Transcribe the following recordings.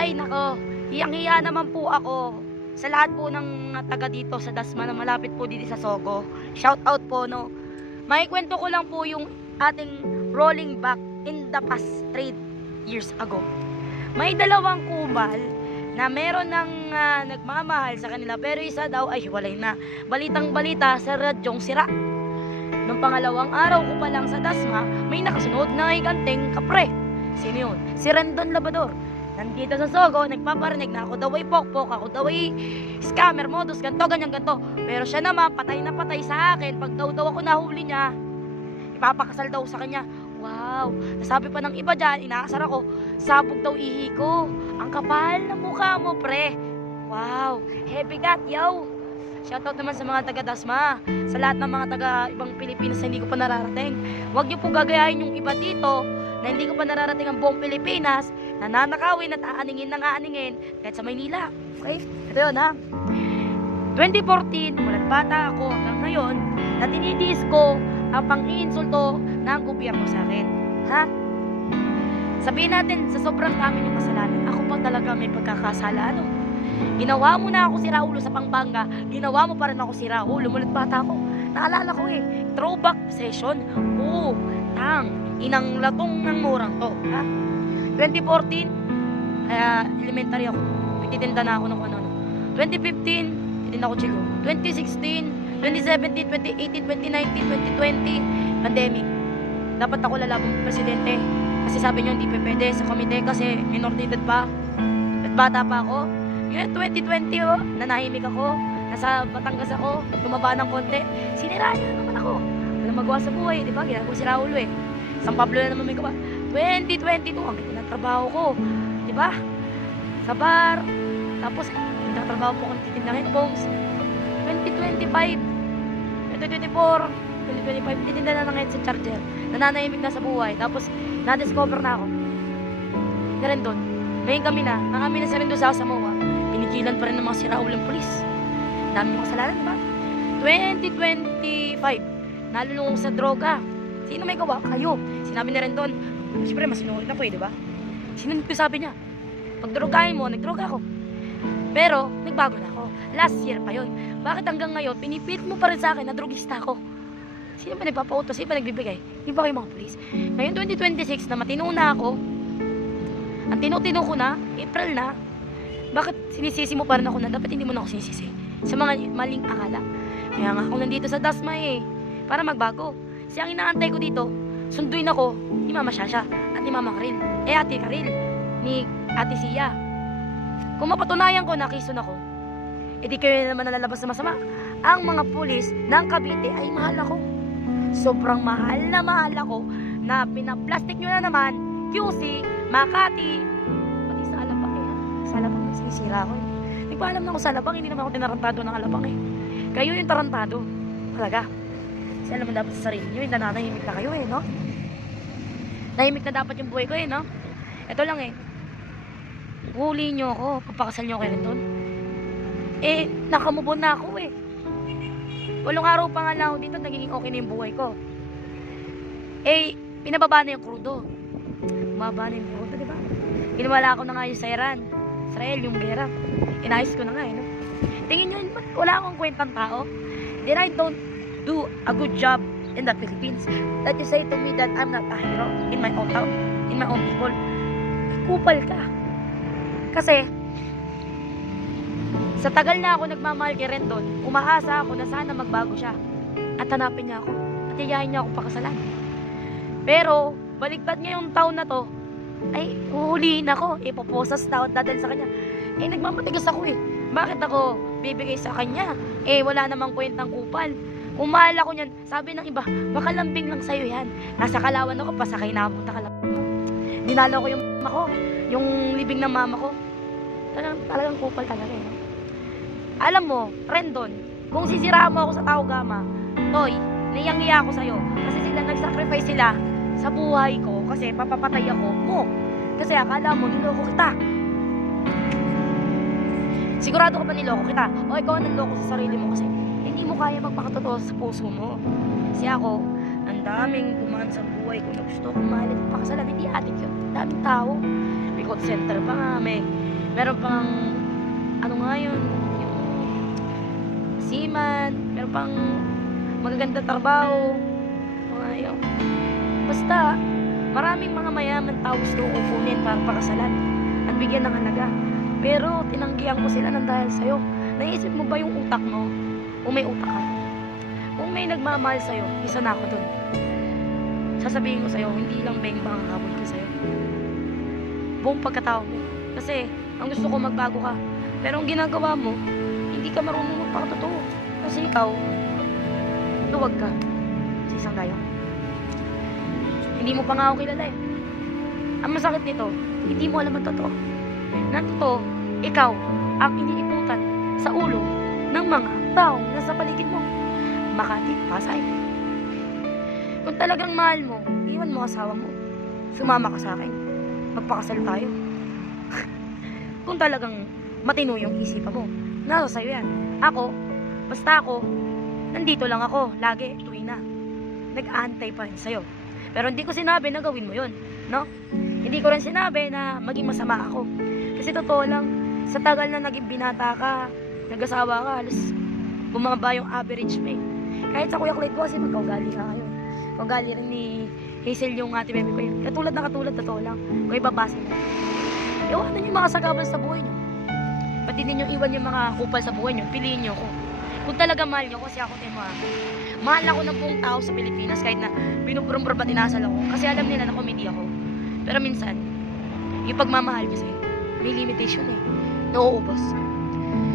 Ay nako, hiyang-hiya naman po ako sa lahat po ng taga dito sa Dasma na malapit po dito sa Sogo. Shout out po, no. Maikwento ko lang po yung ating rolling back in the past 3 years ago. May dalawang kumbal na meron ng nagmamahal sa kanila, pero isa daw ay hiwalay na. Balitang balita sa radyong sira. Nung pangalawang araw ko pa lang sa Dasma, may nakasunod na higanteng kapre. Sino yun? Si Rendon Labrador. Nandito sa Sogo, nagpaparinig na ako daw ay pokpok, ako daw ay scammer, modus, ganto, ganyan, ganto. Pero siya naman, patay na patay sa akin. Pag daw ako nahuli niya, ipapakasal daw sa kanya. Wow! Nasabi pa ng iba dyan, inaasar ako, sabog daw ihi ko. Ang kapal na mukha mo, pre. Wow! Happy cat, yo! Shoutout naman sa mga taga-Dasma, sa lahat ng mga taga-ibang Pilipinas na hindi ko pa nararating. Huwag niyo po gagayahin yung iba dito na hindi ko pa nararating ang buong Pilipinas, nananakawin at aaningin ng aaningin kahit sa Maynila. Okay? Ito yun, ha? 2014, mulat bata ako hanggang ngayon, na tinidis ko ang pang-iinsulto ng gobyerno sa akin. Ha? Sabihin natin, sa sobrang dami ng kasalanan, ako pa talaga may pagkakasala, ano? Ginawa mo na ako si Raulo sa Pampanga, ginawa mo pa rin ako si Raulo, mulat bata ako. Naalala ko throwback session. Oo, inang latong ng murang to. Ha? 2014, elementary ako. Nagtitinda na ako ng ano. 2015, titinda ako chilo. 2016, 2017, 2018, 2019, 2020, pandemic. Dapat ako lalabang presidente. Kasi sabi nyo, hindi pwede sa komite kasi minor de edad pa. At bata pa ako. Ngayon, 2020, nanahimik ako. Nasa Batangas ako, tumaba ng konti. Siniraan nyo naman ako. Walang magawa sa buhay, di ba? Ginagawa si Raulo San Pablo na naman may gawa. 2022, ang ganda ng trabaho ko. Di ba? Sa bar. Tapos, nagtatrabaho po kung titinda ng headphones. 2025, 2024, 2025, titinda na ng headset charger. Nananahimik na sa buhay. Tapos, na-discover na ako. Na rin doon. Ngayon kami na. Ang amin na sa rin doon sa Samoa. Pinigilan pa rin ng mga siraulang polis. Dami mga kasalanan, diba? 2025, nalulungkot sa droga. Sino may gawa? Kayo. Sinabi na rin doon, siyempre mas sinuhuli na po diba? Sinunod ko sabi niya, pag drogahin mo, nagdroga ako. Pero, nagbago na ako. Last year pa yun. Bakit hanggang ngayon, pinipilit mo pa rin sa akin na drogista ako? Sino ba nagpapautos? Sino ba nagbibigay? Hindi ba kayo mga polis? Ngayon 2026 na matino na ako, ang tinutino ko na, April na, bakit sinisisi mo pa rin ako na dapat hindi mo na ako sinisisi? Sa mga maling akala. Kaya nga ako nandito sa Dasma para magbago. Kasi ang inaantay ko dito, sunduin ako ni Mama Shasha at ni Mama Karil. Ate Karil, ni Ate Sia. Kung mapatunayan ko na kison ako, edi kayo naman nalalabas na masama. Ang mga pulis ng Cavite ay mahal ako. Sobrang mahal ako na pinaplastic nyo na naman QC, Makati, pati sa Alabang Sa Alabang na sinisira ko Nagpaalam na ako sa Alabang, hindi naman ako tinarantado ng Alabang Kayo yung tarantado. Talaga. Kasi alam mo dapat sa sarili nyo, nananahimik na kayo no? Nahimik na dapat yung buhay ko no? Ito lang huli nyo ako, papakasal nyo kayo rin doon. Nakamubon na ako 8 araw pa nga lang ako dito, nagiging okay na yung buhay ko. Pinababa na yung krudo. Bumaba na yung krudo, diba? Ginawala ako na nga yung sa Israel, yung gera. Inayos ko na nga no? Tingin nyo, wala akong kwentang tao. Then I don't do a good job in the Philippines. That you say to me that I'm not a hero in my own town, in my own people. Kupal ka. Kasi, sa tagal na ako nagmamahal kay Rendon, umaasa ako na sana magbago siya. At hanapin niya ako. At yayain niya akong pakasalan. Pero, baliktad ngayong taon na to, ay, huhulihin ako. Ipoposas na ako dadal sa kanya. Nagmamatigas ako Bakit ako bibigay sa kanya? Wala namang kwentang kupal. Kung mahal ako niyan, sabi ng iba, baka lambing lang sa'yo yan. Nasa Kalawan ako, pasakay na punta Kalawan. Dinalo ko yung mama ko, yung libing ng mama ko. Talagang kupal talaga Alam mo, Rendon, kung sisiraan mo ako sa Tao Gama, Toy, niyang-iya ako sa'yo. Kasi sila, nag-sacrifice sila sa buhay ko. Kasi papapatay ako mo. Kasi akala mo, niloko kita. Sigurado ka ba niloko kita? O ikaw ang niloko sa sarili mo kasi hindi mo kaya magpakatotoo sa puso mo. Kasi ako, ang daming dumaan sa buhay ko na gusto kong mahalin pakasalan. Hindi adik yun. Daming tao. May call center pa nga, meron pang, ano nga yun, yung seaman, meron pang magaganda trabaho, mga yun. Basta, maraming mga mayaman tao gusto kukunin para pakasalan at bigyan ng halaga. Pero, tinanggihan ko sila ng dahil sa'yo. Naisip mo ba yung utak mo? O may utak ka? Kung may nagmamahal sa'yo, isa na ako dun. Sasabihin ko sa'yo, hindi lang bang habol ko sa'yo. Buong pagkatao mo. Kasi, ang gusto ko magbago ka. Pero ang ginagawa mo, hindi ka marunong magpakatotoo. Kasi ikaw, luwag ka sa isang gaya. Hindi mo pa nga ako kilala eh. Ang masakit nito, hindi mo alam ang totoo. Na totoo, ikaw ang iniiputan sa ulo ng mga taong nasa paligid mo. Makati, Pasay. Kung talagang mahal mo, iwan mo asawa mo. Sumama ka sa akin. Magpakasal tayo. Kung talagang matino yung isipan mo, nasa sa'yo yan. Basta ako, nandito lang ako, lagi, tuwi na. Nag-aantay pa rin sa'yo. Pero hindi ko sinabi na gawin mo yun, no? Hindi ko rin sinabi na maging masama ako. Kasi totoo lang, sa tagal na naging binata ka, nag-asawa ka, halos bumaba yung average mo eh. Kahit sa Kuya Clyde ko kasi magkaugali ka kayo. Kaugali rin ni Hazel yung ate bebe ko yun. Katulad, totoo lang. Kung ibabase mo. Iwanan yung mga sagabal sa buhay nyo. Pati din yung iwan yung mga kupal sa buhay nyo. Piliin nyo ko. Kung talaga mahal nyo, kasi ako tayo mahal ako ng buong tao sa Pilipinas kahit na binubrumbur pa tinasal ako. Kasi alam nila na comedy ako. Pero minsan, yung pagmamahal kasi, may limitation eh. Nauubos.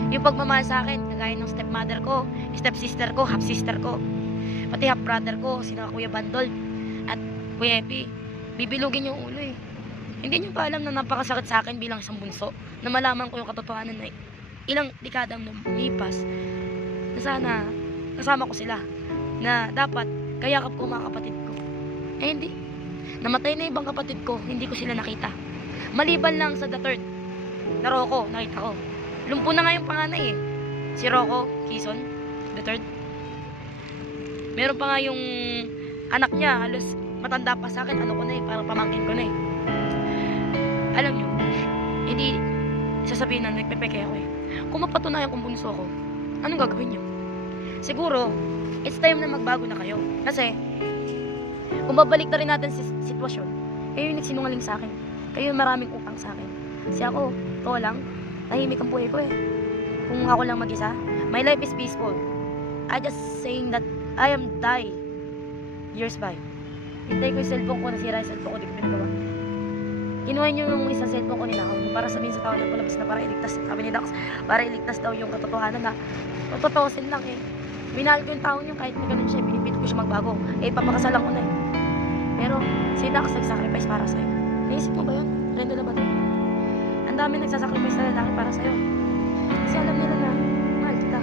Yung pagmamahal sa akin, kagaya ng stepmother ko, stepsister ko, half-sister ko, pati half-brother ko, sina Kuya Bandol, at Kuya Epi, bibilugin yung ulo eh. Hindi nyo pa alam na napakasakit sa akin bilang isang bunso, na malaman ko yung katotohanan na ilang dekadang lumipas, na sana, kasama ko sila, na dapat, kayakap ko mga kapatid ko. Eh hindi. Namatay na ibang kapatid ko, hindi ko sila nakita. Maliban lang sa the third, na Rocco, nakita ko. Lumpo na nga yung panganay eh. Si Rocco, Quezon, the third. Meron pa nga yung anak niya, halos matanda pa sa akin, ano ko na eh, parang pamangkin ko na eh. Alam nyo, hindi sasabihin na nagpepeke ako eh. Kung mapatunayan kung bunso ako, anong gagawin nyo? Siguro, it's time na magbago na kayo. Kasi, kung babalik na rin natin si sitwasyon, kayo yung nagsinungaling sa akin. Kayo yung maraming utang sa akin. Kasi ako, to lang, tahimik ang buhay ko eh. Kung ako lang mag-isa, my life is peaceful. I just saying that I am die years by. Hintay ko yung cellphone ko, nasira yung cellphone ko, di ko pinagawa. Kinuha nyo yung isang cellphone ko nila ako para sabihin sa tao na palabas na para iligtas. Sabi ni Dax, para iligtas daw yung katotohanan na totosin lang eh. Minahal ko yung tao nyo kahit na ganun siya, pinipit ko siya magbago. Eh, papakasalan ko na eh. Pero si Dax nag-sacrifice para sa'yo. Naisip mo ba yun? Rendo na ba ito? Ang dami nagsasacrifice na lalaki para sa'yo. Kasi alam nila na mahal kita.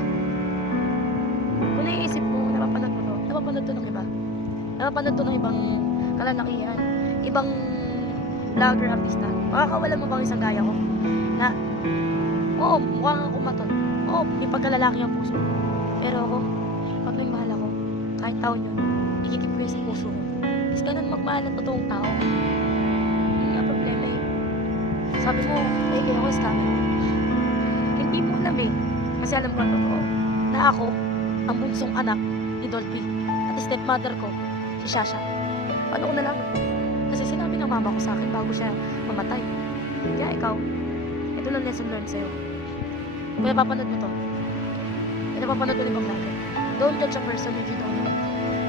Kung naiisip mo, napapanood to ng iba. Napapanood to ng ibang kalalakihan. Ibang vlogger artista. Makakawalan mo bang isang gaya ko? Na, oo, mukha kang kumaton. Oo, may pagkalalaki ang puso. Pero ako, pag may mahal ako, kahit taon yun, ikikip ko yung sa puso ko. Kasi ganun magmahal ng totoong tao. Yun nga problema eh. Sabi mo, kaya ako scammer ako. Hindi mo alam eh. Kasi alam ko ang totoo. Na ako, ang bunsong anak ni Dolphy. At stepmother ko, si Shasha. Paano ko nalaman? Kasi sinabi ng mama ko sa akin bago siya mamatay. Kaya ikaw, ito lang lesson learned sa'yo. Kung napapanood mo to, napapanood ko rin pang natin. Don't judge a person if you don't know.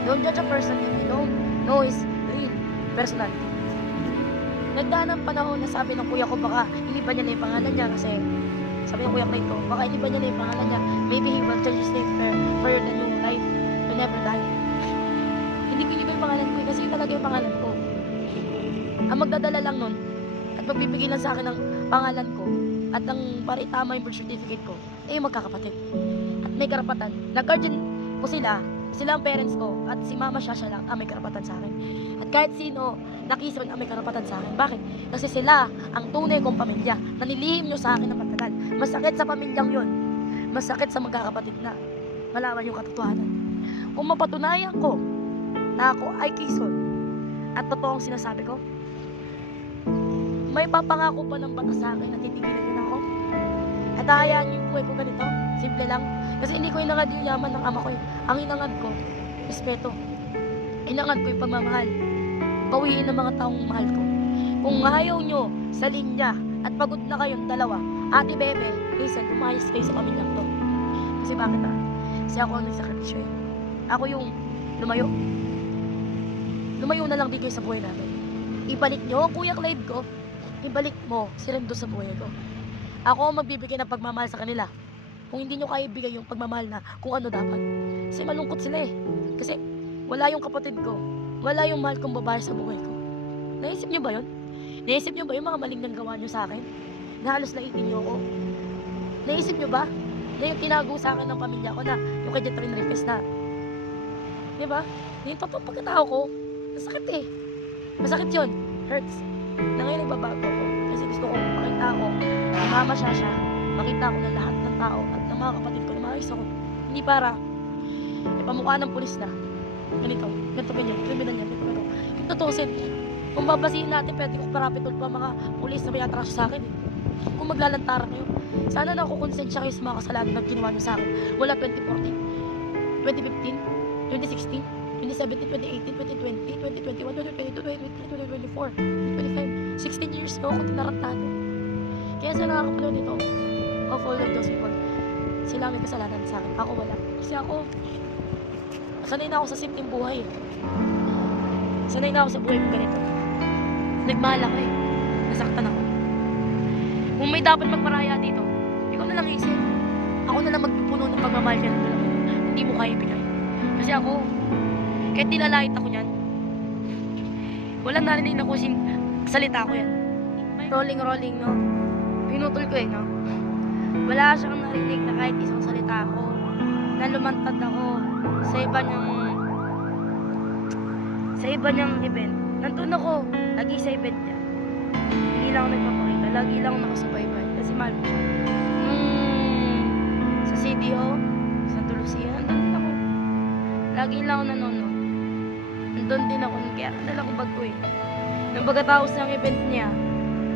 Don't judge a person if you don't know his real personality. Nagdaan ng panahon na sabi ng kuya ko baka iniba niya na yung pangalan niya kasi sabi ng kuya Clyde ko, baka iniba niya na yung pangalan niya. Maybe he will change his name for the new life to never die. Hindi ko iniba yung pangalan ko kasi yun talaga yung pangalan ko. Ang magdadala lang nun at magbibigay lang sa akin ng pangalan ko at ang para itama yung birth certificate ko ay yung magkakapatid. At may karapatan na guardian ko sila ang parents ko at si mama siya lang ang may karapatan sa akin. At kahit sino na Quezon ang may karapatan sa akin. Bakit? Kasi sila ang tunay kong pamilya na nilihim nyo sa akin ng matagal. Masakit sa pamilyang yun. Masakit sa magkakapatid na malaman yung katotohanan. Kung mapatunayan ko na ako ay Quezon at totoo ang sinasabi ko, may papangako pa ng batas sa akin na titigilan niyo na ako? At hayaan niyo yung buhay ko ganito? Simple lang. Kasi hindi ko inangad yung yaman ng ama ko eh. Ang inangad ko, respeto. Inangad ko yung pagmamahal. Bawiin ng mga taong mahal ko. Kung ayaw nyo sa linya at pagod na kayong dalawa, Ate Bebe, Hazel, lumayas kayo sa pamilyang to. Kasi bakit Kasi ako ang nagsakripisyo eh. Ako yung lumayo. Lumayo na lang di kayo sa buhay namin. Ibalik nyo, Kuya Clyde ko. Ibalik mo si Rendo sa buhay ko. Ako ang magbibigay ng pagmamahal sa kanila. Kung hindi nyo kaya ibigay yung pagmamahal na kung ano dapat. Kasi malungkot sila eh. Kasi wala yung kapatid ko. Wala yung mahal kong babae sa buhay ko. Naisip nyo ba yun? Naisip nyo ba yung mga maling nang gawa nyo sa akin? Na halos naikin nyo ako? Naisip nyo ba? Na yung tinago sa akin ng pamilya ko na yung kay Jetrin Reyes na. Diba? Yung totoong pagkatao ko, masakit eh. Masakit yun. Hurts. Na ngayon nagbabago ako. Kasi gusto ko makita ako na mama siya. Makita ko na lahat ng tao at ng mga kapatid ko na maayos ako. Hindi para ipamukha ng pulis na ganito, ganyan, kriminal yan, ganito. Yung tutusin, kung babasihin natin, pwede ko parapitol pa mga pulis na may atraso sa akin eh. Kung maglalantara kayo, sana na kukonsensya kayo sa mga kasalanan na ginawa nyo sa akin. Wala 2014, 2015, 2016, 2017, 2018, 2020, 2021, 2022, 2023, 2024, 2025, 16 years ko ako tinarantado. Kaya sa nakakapanood nito, of all of those people, sila may kasalanan sa akin. Ako wala. Kasi ako, sanay na ako sa simpleng buhay. Sanay na ako sa buhay ko ganito. Nagmahal ako eh. Nasaktan ako. Kung may dapat magparaya dito, ikaw na lang isip. Ako na lang magpupuno ng pagmamahal ka ng dalawa. Hindi mo kaya ibigay. Kasi ako, kahit nilalait ako niyan, walang narinig na kusing salita ko yan. Rolling, no? Pinutol ko eh, no? Wala siyang narinig na kahit isang salita ko na lumantad ako sa iba niyang event. Nandun ako, lagi sa event niya. Hindi lang ako nagpapakita, lagi lang ako nakasubaybay kasi mahal ko siya. Sa CDO, sa Tulusia, nandun ako. Lagi lang ako nanonood. Nandun din ako, kaya nadala ko bag ko eh. Nung pagkatapos ng event niya,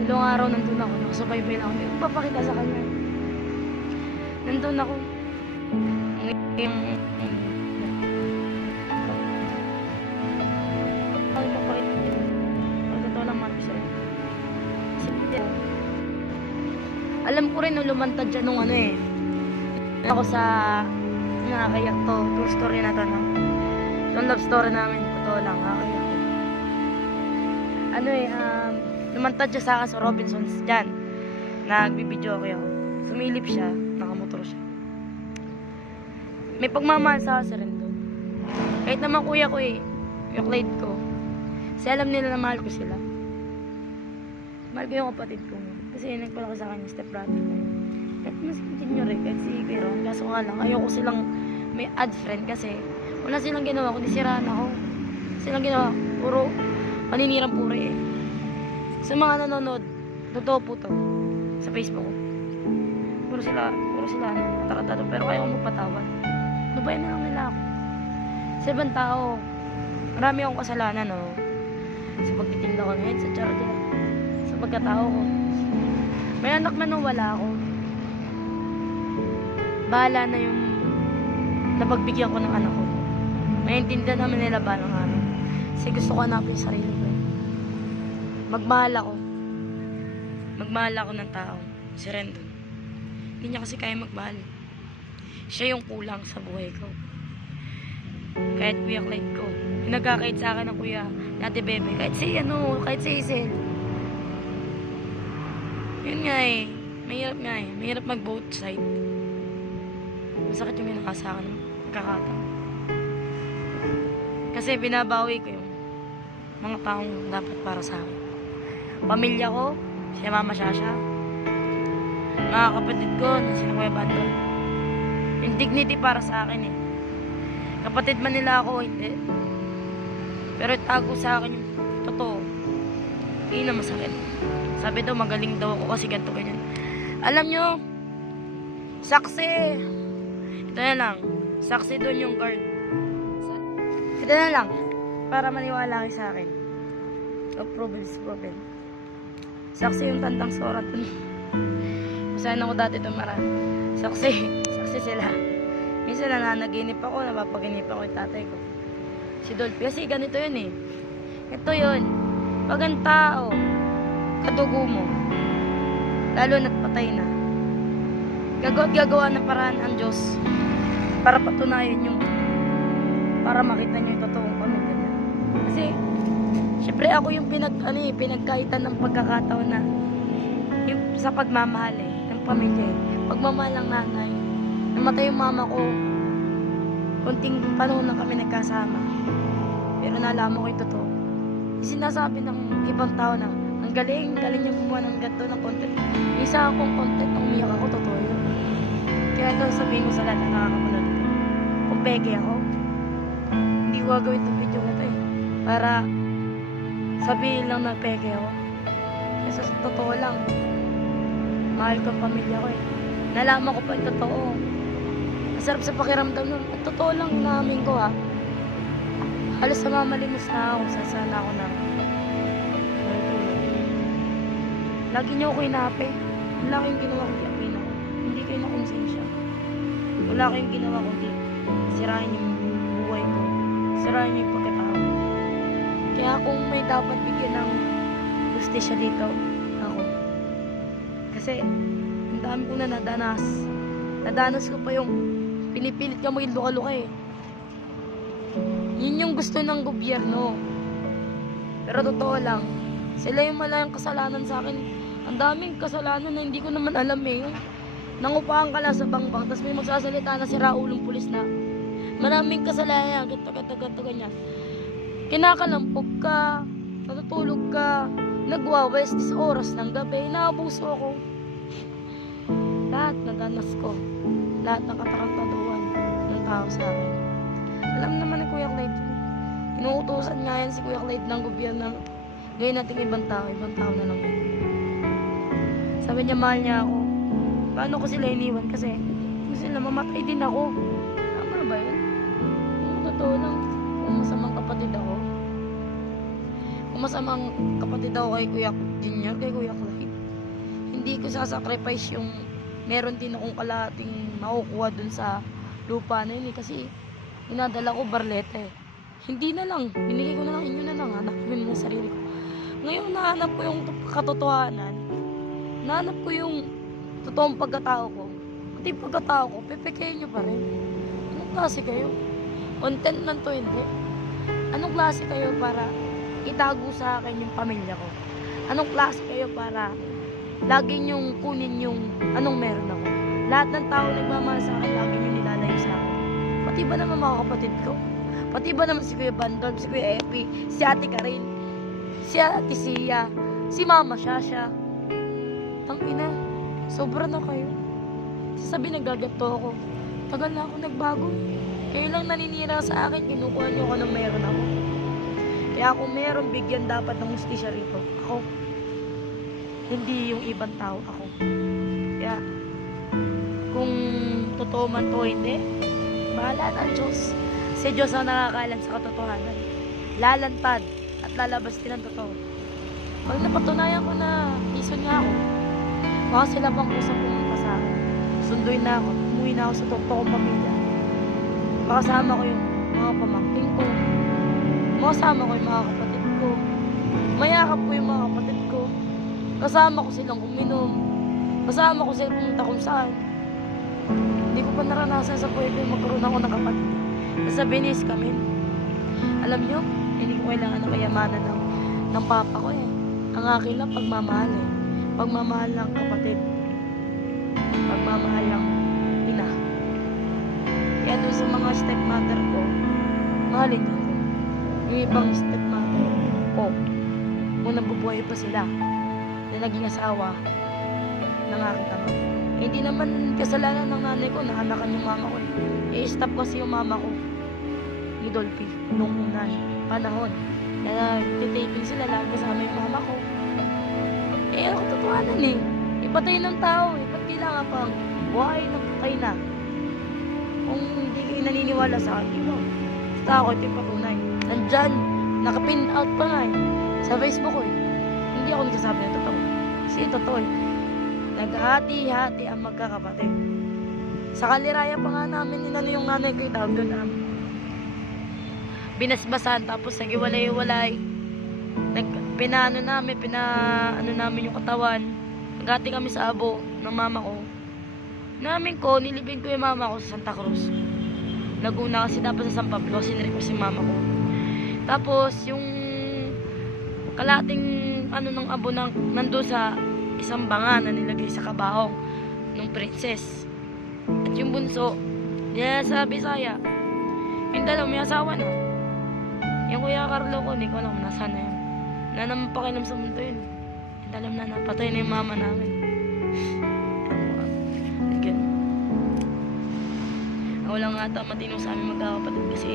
2 araw nandun ako, nakasubaybay lang ako. Hindi ko papakita sa kanya. Nandun ako. Alam ko rin nung lumantad dyan nung ano eh. Ako sa nakakayak to. True story na to, no? Yung love story namin. Totoo lang, nakakayak. Ano eh, lumantad siya sa akin sa Robinsons dyan. Nagbibideo ako. Sumilip siya, nakamotor siya. May pagmamahal sa akin rin doon. Kahit naman kuya ko eh, yung Clyde ko. Kasi alam nila na mahal ko sila. Mahal ko yung kapatid ko. Kasi nagpalaki sa akin yung stepbrother ko. Kahit mas junior eh, kahit si Ron. Kaso nga lang, ayoko silang may ad friend kasi wala silang ginawa, kundi siraan ako. Silang ginawa, puro paninirang puri eh. Sa mga nanonood, totoo po to. Sa Facebook ko. Puro sila taratado, pero kaya ko magpatawad. Dubayan na lang nila ako. Sa ibang tao, marami akong kasalanan, no? Sa pagtitinda ko ngayon, sa charger, sa pagkatao ko. May anak man nung wala ako. Bahala na yung napagbigyan ko ng anak ko. Maintindihan naman nila ba ng ano. Kasi gusto ko hanapin yung sarili ko. Magmahal ako. Magmahal ako ng tao. Si Rendon. Hindi niya kasi kaya magmahal. Siya yung kulang sa buhay ko. Kahit Kuya Clyde ko. Nagkakait sa akin ng Kuya Ate Bebe. Kahit si Hazel. Yun nga eh. Mahirap nga eh. Mahirap mag both side. Masakit yung minaka sa akin. Kakataon. Kasi binabawi ko yung mga taong dapat para sa akin. Pamilya ko, si Mama Shasha. Mga kapatid ko, si Kuya Bando. Yung dignity para sa akin eh. Kapatid man nila ako, hindi. Pero itago sa akin yung totoo. Yun na masakit. Sabi daw, magaling daw ako kasi ganito ganyan. Alam nyo, saksi. Ito na lang. Saksi doon yung guard. Ito na lang. Para maniwala kayo sa akin. No problem is proven. Saksi yung tandang Sora dun. Saan ako dati tumara. Saksi sila. Minsan nananaginip ako, napapaginip ako yung tatay ko. Si Dolphy, kasi ganito yun eh. Ito yun. Pag ang tao, kadugo mo, lalo na't patay na, gagawa ng paraan ang Diyos para patunayan yung, para makita nyo yung totoong pamilya niya. Kasi, syempre ako yung pinagkaitan ng pagkakataon na yung sa pagmamahal ng pamilya Pagmamahal ng nanay. Namatay yung mama ko. Kunting panahon lang kami nagkasama. Pero nalaman ko yung totoo. Sinasabi ng ibang tao na ang galing niya gumawa ng ganito ng content. Isa akong content na umiyak ako, totoo yun. Kaya ito sabihin ko sa lahat na nakakamunod ito. Kung peke ako, hindi ko gagawin itong video na ito para sabihin lang na peke ako. Kasi sa totoo lang, mahal ko ang pamilya ko Nalaman ko pa yung totoo. Masarap sa pakiramdam nun. At totoo lang, inamin ko halos sa mamalimos na ako, sasana ako na. Lagi niyo ako inapi. Wala kayong ginawa kundi apin ako. Hindi kayo na konsensya. Wala kayong ginawa kundi sirahin yung buhay ko. Sirahin yung pagkatao. Kaya kung may dapat bigyan ng justisya dito, ako. Kasi, ang dami ko na nadanas. Nadanas ko pa yung pinipilit ka maging luka-luka Yun yung gusto ng gobyerno. Pero totoo lang, sila yung malayang kasalanan sa akin. Ang daming kasalanan na hindi ko naman alam Nangupahan ka lang sa bangbang, tapos may magsasalita na si Raulong pulis na maraming kasalanan, ganito, ganyan. Kinakalampog ka, natutulog ka, nagwa-waste sa oras ng gabi, naabuso ako. Lahat nadanas ko. Lahat ng katarantaduhan ng tao sa akin. Alam naman ni Kuya Clyde, inuutusan nga yan si Kuya Clyde ng gobyerno. Gawin natin ibang tao na lang yun. Sabi niya, mahal niya ako. Paano ko sila iniwan? Kasi kung sila mamatay din ako. Tama ba yun? Kung totoo lang, kung masamang kapatid ako. Kung masamang kapatid ako kay Kuya Junior, kay Kuya Clyde, hindi ko sasacrifice yung meron din akong kalahating makukuha dun sa lupa na yun kasi inadala ko Barleta Hindi na lang, binigay ko na lang inyo na lang, hanapin mo na sarili ko. Ngayon nahanap ko yung katotohanan, nahanap ko yung totoong pagkatao ko. Pati pagkatao ko, pepekehin nyo pa rin. Anong klase kayo? Content lang to, hindi. Anong klase kayo para itago sa akin yung pamilya ko? Anong klase kayo para lagi nyong kunin yung anong meron ako? Lahat ng tao nagmamahal sa akin, lagi nyo nilalayo sa akin. Pati ba naman mga kapatid ko? Pati ba naman si Kuya Bandol, si Kuya Epi, si Ate Karin, si Ate Sia, si Mama Shasha. Tangina, sobra na kayo. Sasabi nagagato ako. Tagal na ako nagbago. Kayo lang naninira sa akin, kinukuha niyo ako ng meron ako. Kaya kung meron, bigyan dapat ng hustisya rito. Ako. Hindi yung ibang tao, ako. Kaya, kung totoo man to hindi, bahala na Diyos. Si Diyos ang nakakaalam sa katotohanan. Lalantad at lalabas din ang totoo. Pag napatunayan ko na ison nga ako, baka sila pang kusang pumunta sa akin. Sunduin na ako, umuwi na ako sa totoong pamilya. Makasama ko yung mga pamangkin ko. Makasama ko yung mga kapatid ko. Mayakap ko yung mga kapatid ko. Kasama ko silang uminom. Kasama ko silang pumunta kung saan. Hindi ko pa naranasan sa buhay ko yung magkaroon ako ng kapatid. Nasa Venice kami. Alam nyo, hindi ko kailangan ng kayamanan ng papa ko Ang akin lang pagmamahal Pagmamahal ng kapatid. Pagmamahal ng ina. Kaya doon sa mga stepmother ko, mahalin niyo ako. Yung ibang stepmother ko, kung nabubuhay pa sila, na naging asawa ng aking ama. Hindi naman kasalanan ng nanay ko, nahanakan yung mama ko I-stop kasi yung mama ko ni Dolphy nung unang panahon. Kaya titaping sila, lagi kasama yung mama ko. Ano katotohanan Ipatay ng tao Ba't kailangan pang buhay ng patay na? Kung hindi kayo naniniwala sa akin, basta ako ito yung patunay. Nandyan, nakapin out pa nga sa Facebook ko Hindi ako nagsasabi ng totoo. Kasi totoo, naghati-hati ang magkakapatid. Sa kaliraya pa nga namin, inano yung nanay ko, tawag doon, binasbasan, tapos nagiwalay-walay. Pinaano namin yung katawan. Nagati kami sa abo ng mama ko. Nilibing ko yung mama ko sa Santa Cruz. Laguna kasi dapat sa San Pablo, siniri ko si mama ko. Tapos yung kalating ng abo nando sa isang banga na nilagay sa kabaong ng princess. At yung bunso, niya sa Bisaya. Yung dalaw, may asawa na. Yung Kuya Carlo ko, hindi ko alam nasaan na yun. Na naman pakinom sa mundo yun. Hindi alam na napatay na yung mama namin. Ganun. Ako lang ata matino sa amin magkakapatid kasi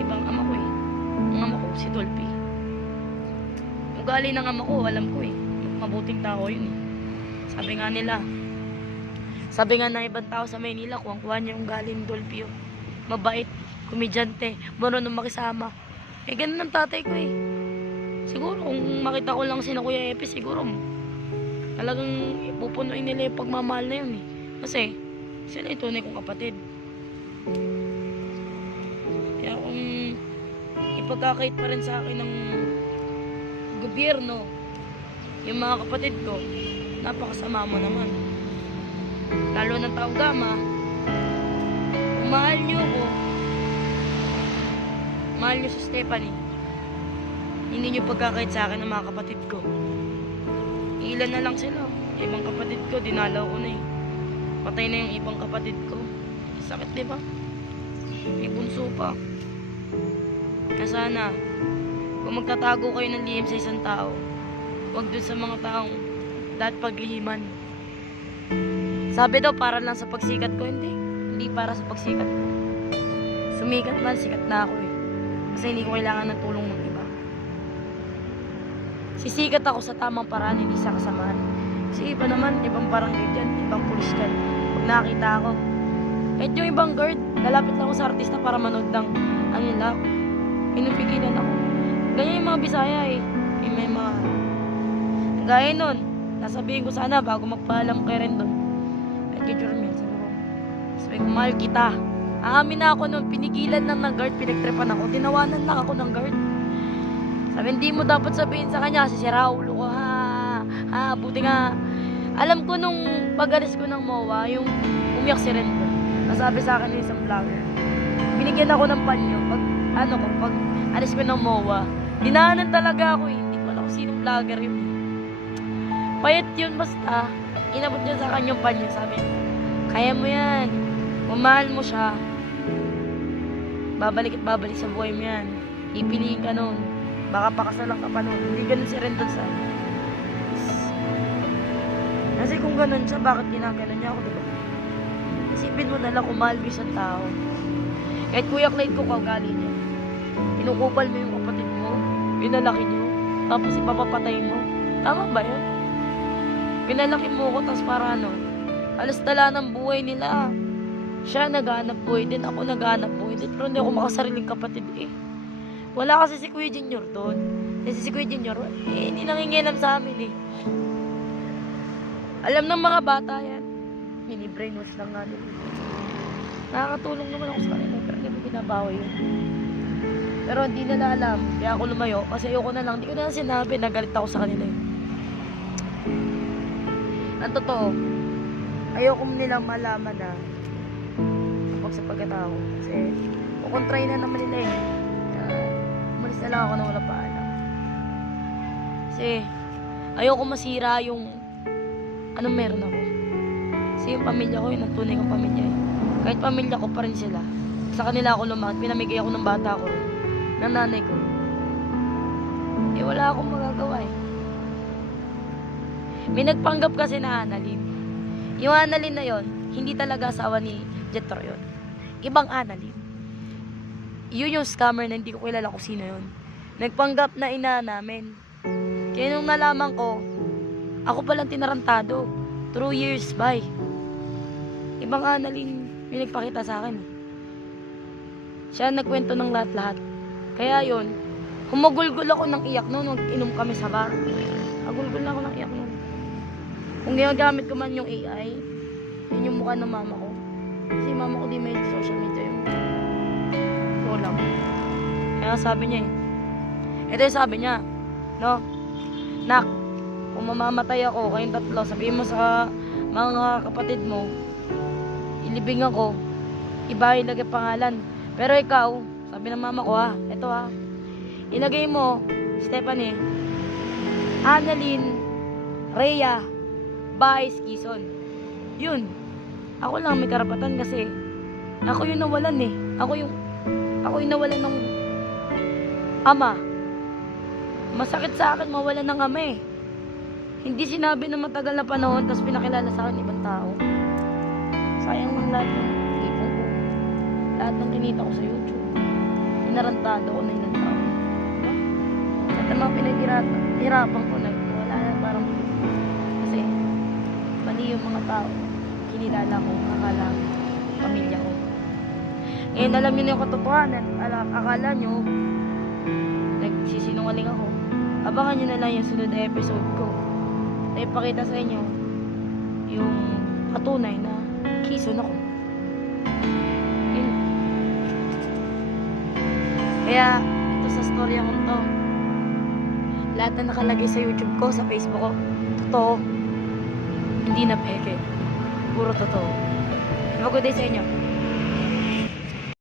ibang ama ko eh. Ang ama ko, si Dolphy. Ugali ng ama ko, alam ko eh. Mabuting tao yun eh. Sabi nga ng ibang tao sa Maynila, kuha niya yung ugali ng Dolphy yun. Mabait, komedyante, marunong makisama. Ganun ang tatay ko eh. Siguro kung makita ko lang si na Kuya Epe, siguro talagang pupunuin nila yung pagmamahal na yun eh. Kasi sila yung tunay kong kapatid. Kaya kung ipagkakait pa rin sa akin ng gobyerno yung mga kapatid ko, napakasama mo naman. Lalo ng Tao Gama, kung mahal nyo ako, mahal nyo si Stephanie, hindi nyo pagkakait sa akin ng mga kapatid ko. Ilan na lang sila. Ibang kapatid ko, dinalaw ko na eh. Patay na yung ibang kapatid ko. Sakit, di ba? May bunso pa. Na sana, kung magtatago kayo ng lihim sa isang tao, huwag dun sa mga taong dapat paglihiman. Sabi daw, para lang sa pagsikat ko. Hindi para sa pagsikat ko. Sumikat man, sikat na ako eh. Kasi hindi ko kailangan ng tulong ng iba. Sisikat ako sa tamang paraan, hindi sa kasamaan. Kasi iba naman, ibang barangay dyan, ibang pulis dyan. Pag nakita ako, kahit yung ibang guard, lalapit lang ako sa artista para manood ng lang. Pinupigilan ako. Ganyan yung mga Bisaya eh. May mga gaya nun, nasabihin ko sana bago magpaalam kay Rendon. At kay Jormel, sabi ko, mahal kita. Aamin na ako nun, pinigilan lang ng guard, pinagtripan ako, tinawanan lang ako ng guard. Sabi, hindi mo dapat sabihin sa kanya, si Raulo ko, buti nga. Alam ko nung pag-alis ko ng MOA, yung umiyak si Rendon, nasabi sa akin ng isang vlogger, binigyan ako ng panyo, pag alis ko ng MOA, dinaanan talaga ako eh, hindi ko alam kung sinong vlogger yun. Payat yun, basta, inabot niya sa akin yung panyo, sabi, kaya mo yan, mamahal mo siya, babalik at babalik sa buhay mo yan, ipiliin ka nun, baka pakasalan ka pa nun. Hindi ganun si Rendon sa akin. Kasi kung ganun siya, bakit ginaganon niya ako, diba? Isipin mo na lang kung mahal mo isang tao. Kahit Kuya Clyde ko kaugali niya, inukupal mo yung kapatid mo, pinalaki niyo, tapos ipapapatay mo. Tama ba yun? Pinalaki mo ko, tapos para ano, alas tala ng buhay nila. Siya naghahanap buhay din, ako naghahanap buhay din, pero hindi ako makasariling kapatid eh. Wala kasi si Kuya Junior doon. Kasi si Kuya Junior, hindi nangingialam sa amin eh. Alam ng mga bata yan. Mini-brainwash lang nga nila. Nakakatulong naman ako sa kanila, pero hindi ko binabawi yun. Pero hindi nila alam, kaya ako lumayo, kasi ayoko na lang, hindi ko na sinabi, nagalit ako sa kanila yun. Ang totoo, ayoko nilang malaman na kapag sa pagkatao. Kasi, kukontray na naman nila eh. Umalis na lang ako na wala paalam. Kasi, ayoko masira yung anong meron ako. Kasi yung pamilya ko, yun ang tunay kong pamilya eh. Kahit pamilya ko pa rin sila. Sa kanila ako lumaki, pinamigay ako ng bata ko, ng nanay ko. Eh, wala akong magagawa eh. May nagpanggap kasi na Annalyn. Yung Annalyn na yon, hindi talaga asawa ni Jetro yun. Ibang Annalyn. Yun yung scammer na hindi ko kilala kung sino yun. Nagpanggap na ina namin. Kaya nung nalaman ko, ako palang tinarantado. 2 years by. Ibang Annalyn yung nagpakita sa akin. Siya nagkwento ng lahat-lahat. Kaya yun, humagulgul ako ng iyak noon nung inom kami sa bar. nagulgol na ako ng iyak nun. Kung ginagamit ko man yung AI, yun yung mukha ng mama ko. Kasi yung mama ko di may social media yung lang. Kaya sabi niya ito yung sabi niya, no? Nak, kung mamamatay ako, kayong tatlo, sabihin mo sa mga kapatid mo, ilibing ako, iba ilagay pangalan. Pero ikaw, sabi ng mama ko ito ilagay mo, Stephanie, Annalyn, Rhea, Vice, Quezon. Yun. Ako lang may karapatan kasi ako yung nawalan Ako yung nawalan ng ama. Masakit sa akin mawalan ng ama Hindi sinabi na matagal na panahon tapos pinakilala sa akin ibang tao. Sayang ng lahat ng ipon ko. Lahat ng kinita ko sa YouTube. Inarantado ko na ilang tao. At ang mga pinaghirapan ko na wala na parang kasi mali yung mga tao. Kinilala ko, akala pamilya ko. Ngayon alam nyo na yung katotohanan. Akala nyo nagsisinungaling ako. Abangan nyo na lang yung sunod na episode ko na ipakita sa inyo yung katunay na Quezon ako. Yun. Kaya ito sa storya ko to, lahat na nakalagay sa YouTube ko, sa Facebook ko, totoo. Hindi na peke. Puro totoo. Have a good day sa inyo.